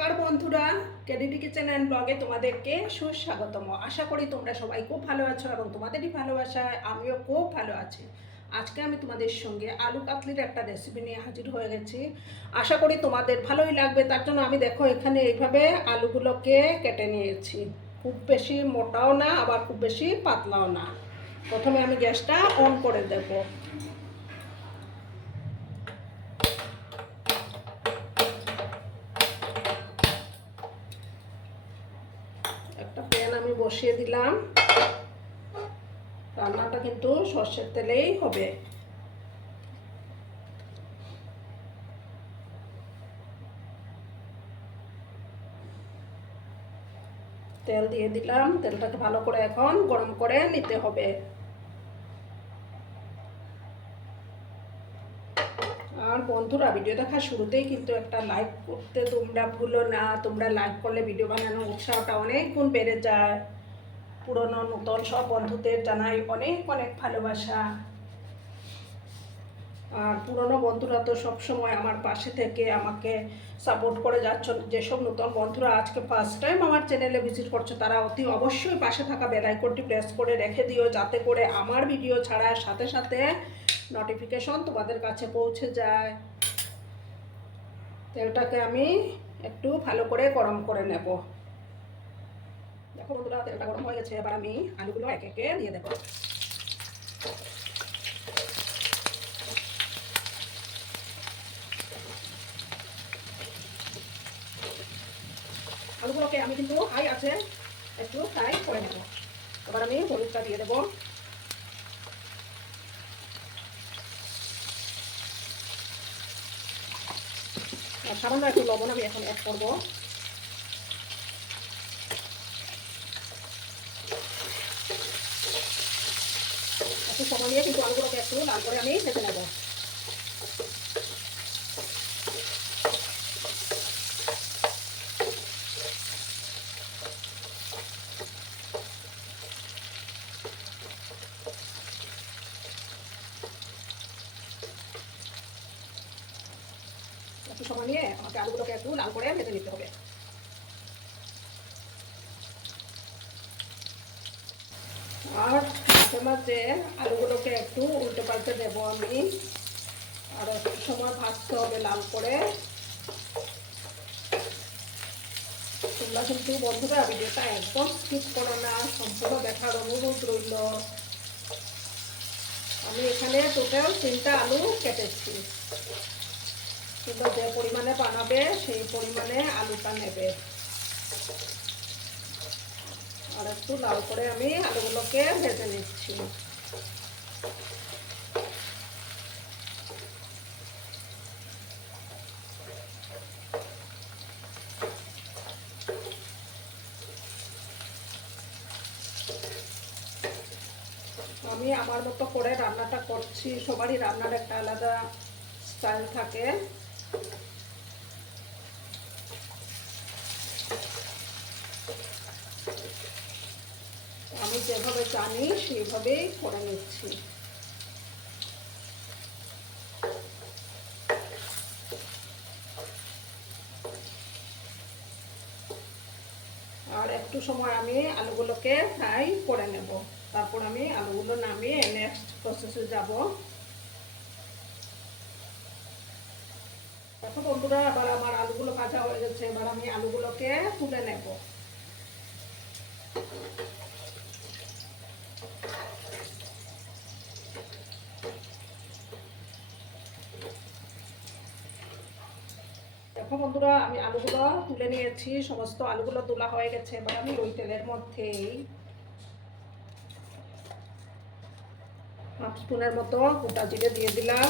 নমস্কার বন্ধুরা KDD kitchen and ব্লগে তোমাদেরকে সুস্বাগতম। আশা করি তোমরা সবাই খুব ভালো আছো এবং তোমাদেরই ভালোবাসায় আমিও খুব ভালো আছি। আজকে আমি তোমাদের সঙ্গে আলু কাতলির একটা রেসিপি নিয়ে হাজির হয়ে গেছি। আশা করি তোমাদের ভালোই লাগবে। তার জন্য আমি দেখো, এখানে এইভাবে আলুগুলোকে কেটে নিয়েছি। খুব বেশি মোটাও না, আবার খুব বেশি পাতলাও না। প্রথমে আমি গ্যাসটা অন করে দেবো। বসিয়ে দিলাম। রান্নাটা কিন্তু সর্ষের তেলেই হবে। তেল দিয়ে দিলাম। তেলটাকে ভালো করে এখন গরম করে নিতে হবে। আর বন্ধুরা, ভিডিও দেখার শুরুতেই কিন্তু একটা লাইক করতে তোমরা ভুলো না। তোমরা লাইক করলে ভিডিও বানানোর উৎসাহটা অনেক গুণ বেড়ে যায়। পুরনো নতুন সব বন্ধুদের জানাই অনেক অনেক ভালোবাসা। আর পুরনো বন্ধুরা তো সবসময় আমার পাশে থেকে আমাকে সাপোর্ট করে যাচ্ছ যেসব নতুন বন্ধুরা আজকে ফার্স্ট টাইম আমার চ্যানেলে ভিজিট করছ, তারা অতি অবশ্যই পাশে থাকা বেল আইকনটি প্রেস করে রেখে দিও, যাতে করে আমার ভিডিও ছাড়ার সাথে সাথে নোটিফিকেশন তোমাদের কাছে পৌঁছে যায়। তেলটাকে আমি একটু ভালো করে গরম করে নেব। দেখো বন্ধুরা তেলটা গরম হয়ে গেছে, এবার আমি আলুগুলো এক একে দিয়ে দেবো। আলুগুলোকে আমি কিন্তু হাই আছে, একটু ফ্রাই করে নেব। এবার আমি হলুদটা দিয়ে দেবো। সামান্য একটু লবণ আমি এখন অ্যাড করব। একটু সময় নিয়ে কিন্তু আলুগুলোকে একটু লাল করে আমি ভেজে নেব। সময় নিয়ে আমাকে আলুগুলোকে একটু লাল করে ভেজে নিতে হবে আর মাঝে আলুগুলোকে একটু উল্টে পাল্টে দেবো আমি। আর একটু সময় ভাজতে হবে লাল করে। তোমরা কিন্তু বন্ধুরা ভিডিওটা একদম স্কিপ করো না, সম্পূর্ণ দেখার অনুরোধ রইল। আমি এখানে টোটাল তিনটা আলু কেটেছি। তোমরা যে পরিমাণে বানাবে সেই পরিমাণে আলুটা নেবে। আর একটু লাল করে আমি আলুগুলোকে ভেজে নিচ্ছি। আমি আমার মতো করে রান্নাটা করছি, সবারই রান্নার একটা আলাদা স্টাইল থাকে। আমি যেভাবে জানি সেইভাবেই করে নিচ্ছি। আর একটু সময় আমি আলুগুলোকে ফ্রাই করে নেব। তারপর আমি আলুগুলো নামিয়ে নেক্সট প্রসেসে যাব। দেখো বন্ধুরা আবার আমার আলুগুলো কাঁচা হয়ে গেছে। এবার আমি আলুগুলোকে তুলে নেব। দেখো বন্ধুরা, আমি আলুগুলো তুলে নিয়েছি, সমস্ত আলুগুলো তোলা হয়ে গেছে এবার আমি ওই তেলের মধ্যেই হাফ স্পুনের মতো গোটা জিরে দিয়ে দিলাম।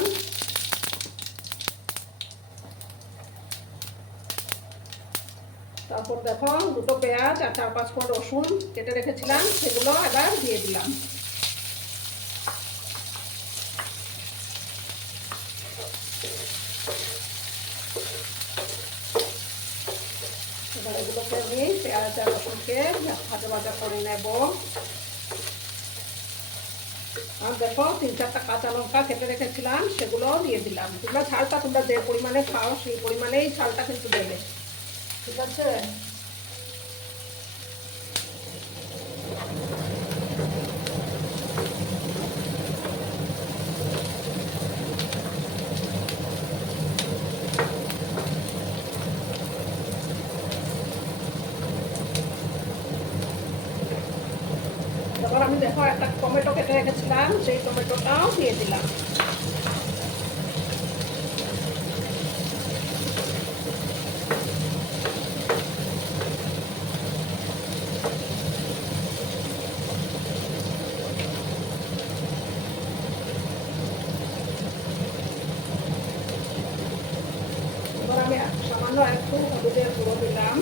তারপর দেখো দুটো পেঁয়াজ আর চার পাঁচ কোয়া রসুন কেটে রেখেছিলাম, সেগুলো এবার দিয়ে দিলাম। এবার এগুলোকে আমি রসুনকে ভাজা ভাজা করে নেব। আর দেখো, তিন চারটা কাঁচা লঙ্কা কেটে রেখেছিলাম, সেগুলো দিয়ে দিলাম। তোমরা ঝালটা তোমরা যে পরিমাণে খাও, সেই পরিমাণেই ঝালটা কিন্তু দেবে। ঠিক আছে তারপর আমি দেখো একটা টমেটো রেখেছিলাম সেই টমেটোটাও দিয়ে দিলাম এবার আমি সামান্য একটু হলুদের গুঁড়ো দিলাম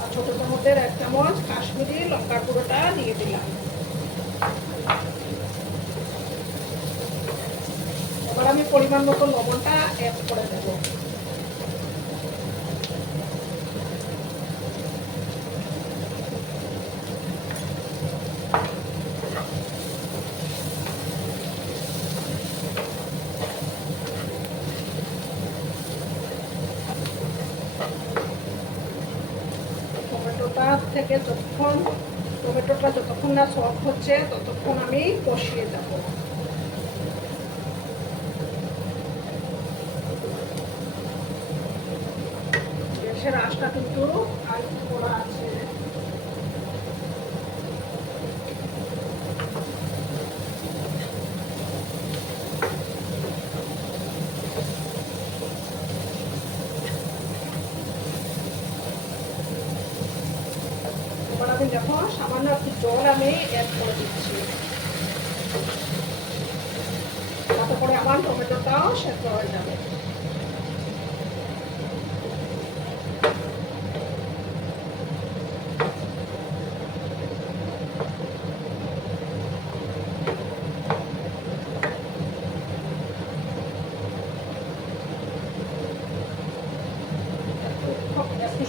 আর ছোট চামচের এক চামচ কাশ্মীরি লঙ্কার গুঁড়োটা দিয়ে দিলাম। এবার আমি পরিমাণ মতো লবণটা অ্যাড করে দেব টমেটোটা থেকে যতক্ষণ টমেটোটা যতক্ষণ না সফট হচ্ছে, ততক্ষণ আমি কষিয়ে যাব গ্যাসের আশটা কিন্তু আর আছে এবার আমি দেখো সামান্য একটু জল আমি অ্যাড করে দিচ্ছি। তাতে করে আমার টমেটোটাও সেদ্ধ হয়ে যাবে।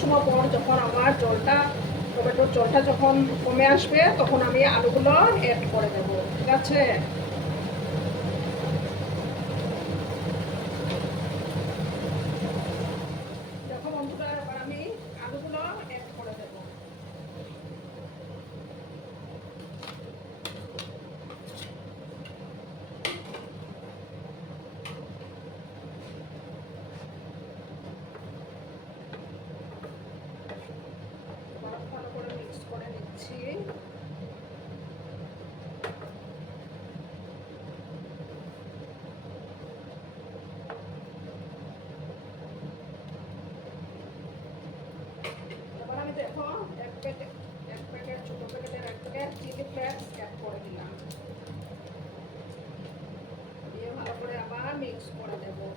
সময় পর যখন আমার জলটা টমেটোর জলটা যখন কমে আসবে তখন আমি আলুগুলো অ্যাড করে দেবো। ঠিক আছে দেখো বন্ধুরা এবার আমি আলুগুলো অ্যাড করে দেবো এবার ভালো করে মিক্স করে নিচ্ছি এবার আমি দেখো এক প্যাকেট এক প্যাকেট ছোটো প্যাকেটের এক প্যাকেট চিলি ফ্লেক্স অ্যাড করে দিলাম দিয়ে ভালো করে আবার মিক্স করে দেবো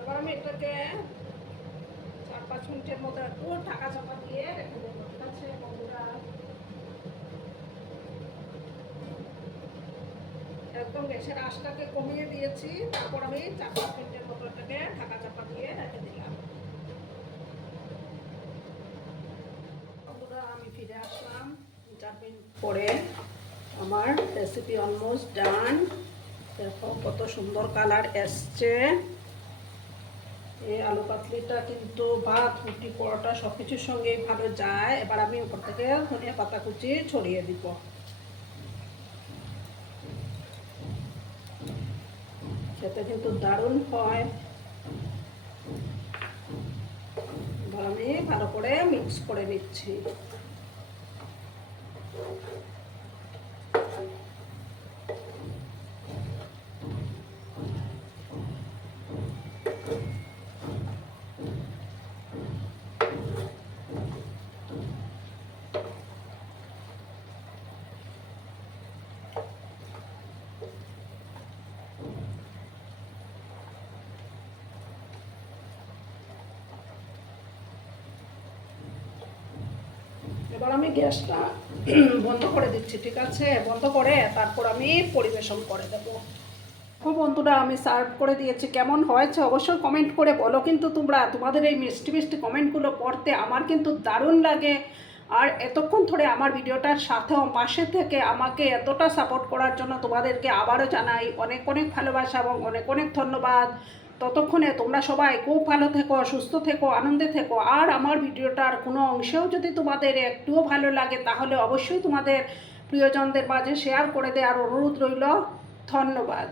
এবার মিনিটের মতো একটু ঢাকা চাপা দিয়ে রেখে দেবো। ঠিক আছে একদম গ্যাসের আঁচটাকে কমিয়ে দিয়েছি। তারপর আমি চার পাঁচ মিনিটের মতো এটাকে ঢাকা চাপা দিয়ে রেখে দিলাম। আমি ফিরে আসলাম। চার মিনিট পরে আমার রেসিপি অলমোস্ট ডান দেখো কত সুন্দর কালার এসছে। এই আলু পাতলিটা কিন্তু ভাত, রুটি, পরোটা সব কিছুর সঙ্গে ভালো যায়। এবার আমি উপর থেকে ধনিয়া পাতা কুচি ছড়িয়ে দিব। খেতে কিন্তু দারুণ হয়। আমি ভালো করে মিক্স করে নিচ্ছি। এবার আমি গ্যাসটা বন্ধ করে দিচ্ছি, ঠিক আছে? বন্ধ করে তারপর আমি পরিবেশন করে দেবো। ও বন্ধুরা, আমি সার্ভ করে দিয়েছি। কেমন হয়েছে অবশ্যই কমেন্ট করে বলো। কিন্তু তোমরা, তোমাদের এই মিষ্টি মিষ্টি কমেন্টগুলো পড়তে আমার কিন্তু দারুণ লাগে। আর এতক্ষণ ধরে আমার ভিডিওটার সাথেও পাশে থেকে আমাকে এতটা সাপোর্ট করার জন্য তোমাদেরকে আবারও জানাই। অনেক অনেক ভালোবাসা এবং অনেক অনেক ধন্যবাদ। ততক্ষণে তোমরা সবাই খুব ভালো থেকো, সুস্থ থেকো, আনন্দে থেকো। আর আমার ভিডিওটার কোনো অংশেও যদি তোমাদের একটুও ভালো লাগে, তাহলে অবশ্যই তোমাদের প্রিয়জনদের মাঝে শেয়ার করে দেওয়ার অনুরোধ রইল, ধন্যবাদ।